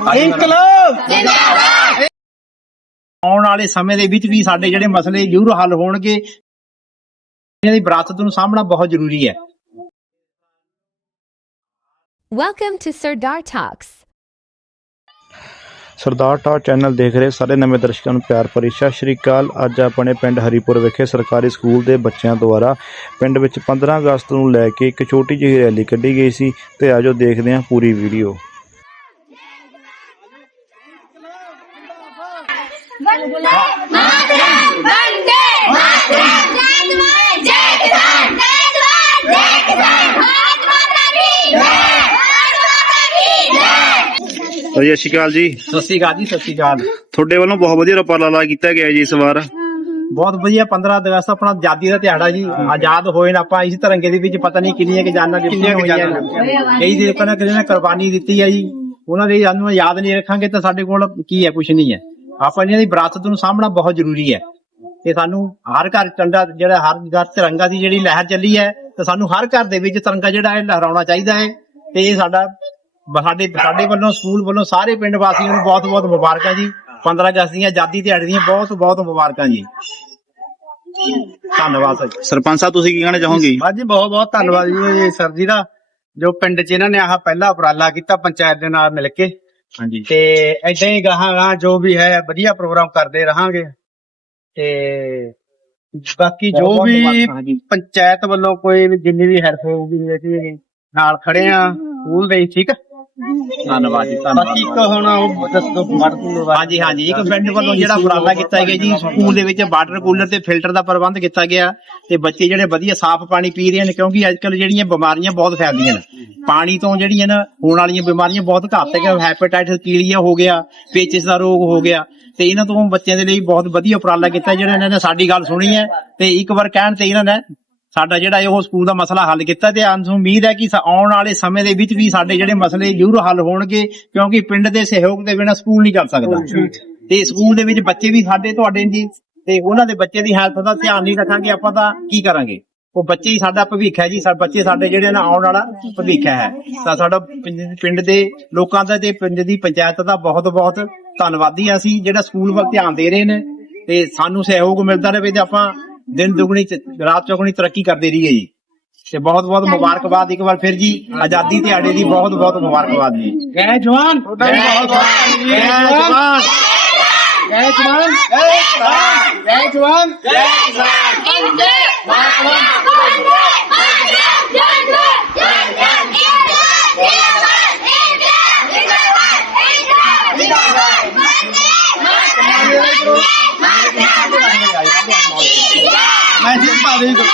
ਇਨਕਲਾਬ! ਆਉਣ ਵਾਲੇ ਸਮੇਂ ਦੇ ਵਿੱਚ ਵੀ ਸਾਡੇ ਜਿਹੜੇ ਮਸਲੇ ਜ਼ਰੂਰ ਹੱਲ ਹੋਣਗੇ। ਇਹਨਾਂ ਦੀ ਵਿਰਾਸਤ ਨੂੰ ਸਾਂਭਣਾ ਬਹੁਤ ਜ਼ਰੂਰੀ ਹੈ। Welcome to Sardar Talks. ਸਰਦਾਰ ਟਾ ਚੈਨਲ ਦੇਖ ਰਹੇ ਸਾਰੇ ਨਵੇਂ ਦਰਸ਼ਕਾਂ ਨੂੰ ਪਿਆਰ ਭਰੀ ਸਤਿ ਸ਼੍ਰੀ ਅਕਾਲ। ਅੱਜ ਆਪਣੇ ਪਿੰਡ ਹਰੀਪੁਰ ਵਿਖੇ ਸਰਕਾਰੀ ਸਕੂਲ ਦੇ ਬੱਚਿਆਂ ਦੁਆਰਾ ਪਿੰਡ ਵਿੱਚ 15 ਅਗਸਤ ਨੂੰ ਲੈ ਕੇ ਇੱਕ ਛੋਟੀ ਜਿਹੀ ਰੈਲੀ ਕੱਢੀ ਗਈ ਸੀ ਤੇ ਆਜੋ ਦੇਖਦੇ ਹਾਂ ਪੂਰੀ ਵੀਡੀਓ। ਸਤਿ ਸ਼੍ਰੀ ਅਕਾਲ ਜੀ। ਸਤਿ ਸ਼੍ਰੀ ਅਕਾਲ ਜੀ ਸਤਿ ਸ਼੍ਰੀ ਅਕਾਲ। ਤੁਹਾਡੇ ਵੱਲੋਂ ਬਹੁਤ ਵਧੀਆ ਉਪਰਾਲਾ ਲਾ ਕੀਤਾ ਗਿਆ ਜੀ ਇਸ ਵਾਰ। ਬਹੁਤ ਵਧੀਆ 15 ਅਗਸਤ ਆਪਣਾ ਆਜ਼ਾਦੀ ਦਾ ਦਿਹਾੜਾ ਜੀ। ਆਜ਼ਾਦ ਹੋਏ ਨੇ ਆਪਾਂ ਇਸ ਤਰੰਗੇ ਦੇ ਵਿੱਚ ਪਤਾ ਨਹੀਂ ਕਿੰਨੀਆਂ ਕਿ ਜਾਨਾਂ ਦਿੱਤੀਆਂ ਹੋਈਆਂ ਕਈ ਦੇ ਨੇ ਕਿਸੇ ਕੁਰਬਾਨੀ ਦਿੱਤੀ ਹੈ ਜੀ। ਉਹਨਾਂ ਦੇ ਸਾਨੂੰ ਯਾਦ ਨਹੀਂ ਰੱਖਾਂਗੇ ਤਾਂ ਸਾਡੇ ਕੋਲ ਕੀ ਹੈ ਕੁਛ ਨਹੀਂ ਹੈ। ਆਪਾਂ ਇਹਨਾਂ ਦੀ ਵਿਰਾਸਤ ਨੂੰ ਸਾਂਭਣਾ ਬਹੁਤ ਜ਼ਰੂਰੀ ਹੈ। ਤੇ ਸਾਨੂੰ ਹਰ ਘਰ ਝੰਡਾ ਜਿਹੜਾ ਹਰ ਘਰ ਤਿਰੰਗਾ ਦੀ ਜਿਹੜੀ ਲਹਿਰ ਚੱਲੀ ਹੈ ਤੇ ਸਾਨੂੰ ਹਰ ਘਰ ਦੇ ਵਿੱਚ ਤਿਰੰਗਾ ਜਿਹੜਾ ਹੈ ਲਹਿਰਾਉਣਾ ਚਾਹੀਦਾ ਹੈ। ਤੇ ਇਹ ਸਾਡਾ ਸਾਡੇ ਸਾਡੇ ਵੱਲੋਂ ਸਕੂਲ ਵੱਲੋਂ ਸਾਰੇ ਪਿੰਡ ਵਾਸੀਆਂ ਨੂੰ ਬਹੁਤ ਬਹੁਤ ਮੁਬਾਰਕਾਂ ਜੀ। 15 ਅਗਸਤ ਦੀਆਂ ਆਜ਼ਾਦੀ ਦਿਹਾੜੇ ਦੀਆਂ ਬਹੁਤ ਬਹੁਤ ਮੁਬਾਰਕਾਂ ਜੀ। ਧੰਨਵਾਦ ਸਰ ਸਰਪੰਚ ਸਾਹਿਬ ਤੁਸੀਂ ਕੀ ਕਹਿਣਾ ਚਾਹੋਗੇ? ਹਾਂਜੀ ਬਹੁਤ ਬਹੁਤ ਧੰਨਵਾਦ ਜੀ ਸਰ ਜੀ ਦਾ ਜੋ ਪਿੰਡ 'ਚ ਇਹਨਾਂ ਨੇ ਆਹ ਪਹਿਲਾ ਉਪਰਾਲਾ ਕੀਤਾ ਪੰਚਾਇਤ ਦੇ ਨਾਲ ਮਿਲ ਕੇ। ਹਾਂਜੀ। ਤੇ ਏਦਾਂ ਹੀ ਗਾਹਾਂ ਗਾਹਾਂ ਜੋ ਵੀ ਹੈ ਵਧੀਆ ਪ੍ਰੋਗਰਾਮ ਕਰਦੇ ਰਹਾਂਗੇ। ਤੇ ਬਾਕੀ ਜੋ ਵੀ ਹਾਂਜੀ। ਪੰਚਾਇਤ ਵੱਲੋਂ ਕੋਈ ਵੀ ਜਿੰਨੀ ਵੀ ਹੈਲਪ ਹੋਊਗੀ ਅਸੀਂ ਨਾਲ ਖੜੇ ਆ ਸਕੂਲ ਦੇ ਹੀ, ਠੀਕ ਆ? ਧੰਨਵਾਦ ਜੀ ਬਾਕੀ ਇੱਕ ਧੰਨਵਾਦ ਹੁਣ ਉਹ ਦੱਸੋ ਹਾਂਜੀ ਹਾਂਜੀ ਇੱਕ ਪਿੰਡ ਵੱਲੋਂ ਜਿਹੜਾ ਉਪਰਾਲਾ ਕੀਤਾ ਗਿਆ ਜੀ ਸਕੂਲ ਦੇ ਵਿੱਚ ਵਾਟਰ ਕੂਲਰ ਤੇ ਫਿਲਟਰ ਦਾ ਪ੍ਰਬੰਧ ਕੀਤਾ ਗਿਆ ਤੇ ਬੱਚੇ ਜਿਹੜੇ ਵਧੀਆ ਸਾਫ਼ ਪਾਣੀ ਪੀ ਰਹੇ ਨੇ ਕਿਉਂਕਿ ਅੱਜ ਕੱਲ ਜਿਹੜੀਆਂ ਬਿਮਾਰੀਆਂ ਬਹੁਤ ਫੈਲਦੀਆਂ ਨੇ। ਪਾਣੀ ਤੋਂ ਜਿਹੜੀਆਂ ਨਾ ਹੋਣ ਵਾਲੀਆਂ ਬਿਮਾਰੀਆਂ ਬਹੁਤ ਘੱਟ ਹੈ ਹੈਪੇਟਾਈਟਸ ਕੀਲੀਆ ਹੋ ਗਿਆ ਪੇਚਿਸ ਦਾ ਰੋਗ ਹੋ ਗਿਆ। ਤੇ ਇਹਨਾਂ ਤੋਂ ਬੱਚਿਆਂ ਦੇ ਲਈ ਬਹੁਤ ਵਧੀਆ ਉਪਰਾਲਾ ਕੀਤਾ ਜਿਹੜਾ ਇਹਨਾਂ ਨੇ ਸਾਡੀ ਗੱਲ ਸੁਣੀ ਹੈ। ਤੇ ਇੱਕ ਵਾਰ ਕਹਿਣ ਤੇ ਇਹਨਾਂ ਨੇ ਸਾਡਾ ਜਿਹੜਾ ਇਹ ਸਕੂਲ ਦਾ ਮਸਲਾ ਹੱਲ ਕੀਤਾ ਤੇ ਅੰਸ ਉਮੀਦ ਹੈ ਕਿ ਆਉਣ ਵਾਲੇ ਸਮੇਂ ਦੇ ਵਿੱਚ ਵੀ ਸਾਡੇ ਜਿਹੜੇ ਮਸਲੇ ਜ਼ਰੂਰ ਹੱਲ ਹੋਣਗੇ ਕਿਉਂਕਿ ਪਿੰਡ ਦੇ ਸਹਿਯੋਗ ਦੇ ਬਿਨਾਂ ਸਕੂਲ ਨਹੀਂ ਚੱਲ ਸਕਦਾ। ਤੇ ਸਕੂਲ ਦੇ ਵਿੱਚ ਬੱਚੇ ਵੀ ਸਾਡੇ ਤੁਹਾਡੇ ਜੀ ਤੇ ਉਹਨਾਂ ਦੇ ਬੱਚੇ ਦੀ ਹੈਲਥ ਦਾ ਧਿਆਨ ਨਹੀਂ ਰੱਖਾਂਗੇ ਆਪਾਂ ਤਾਂ ਕੀ ਕਰਾਂਗੇ? ਉਹ ਬੱਚੇ ਹੀ ਸਾਡਾ ਭਵਿੱਖ ਹੈ ਜੀ ਸਾਡੇ ਬੱਚੇ ਸਾਡੇ ਜਿਹੜੇ ਨਾ ਆਉਣ ਵਾਲਾ ਭਵਿੱਖ ਹੈ। ਤਾਂ ਸਾਡਾ ਪਿੰਡ- ਦੇ ਲੋਕਾਂ ਦਾ ਤੇ ਪਿੰਡ ਦੀ ਪੰਚਾਇਤ ਦਾ ਬਹੁਤ ਬਹੁਤ ਧੰਨਵਾਦੀ ਅਸੀਂ ਜਿਹੜਾ ਸਕੂਲ ਵੱਲ ਧਿਆਨ ਦੇ ਰਹੇ ਨੇ। ਤੇ ਸਾਨੂੰ ਸਹਿਯੋਗ ਮਿਲਦਾ ਰਹੇ ਤੇ ਆਪਾਂ ਦਿਨ ਦੁਗਣੀ ਰਾਤ ਚੌਗਣੀ ਤਰੱਕੀ ਕਰਦੇ ਰਹੀਏ ਜੀ। ਤੇ ਬਹੁਤ ਬਹੁਤ ਮੁਬਾਰਕਬਾਦ ਇੱਕ ਵਾਰ ਫਿਰ ਜੀ ਆਜ਼ਾਦੀ ਦਿਹਾੜੇ ਦੀ ਬਹੁਤ ਬਹੁਤ ਮੁਬਾਰਕਬਾਦ ਜੀ। ਗਏ ਜਵਾਨ। ਤੁਹਾਡਾ ਵੀ ਬਹੁਤ ਬਹੁਤ ਜੈ ਜਵਾਨ। ਜੈ ਜਵਾਨ। ਜੈ ਜਵਾਨ। ਜੈ ਜਵਾਨ। 满满的一天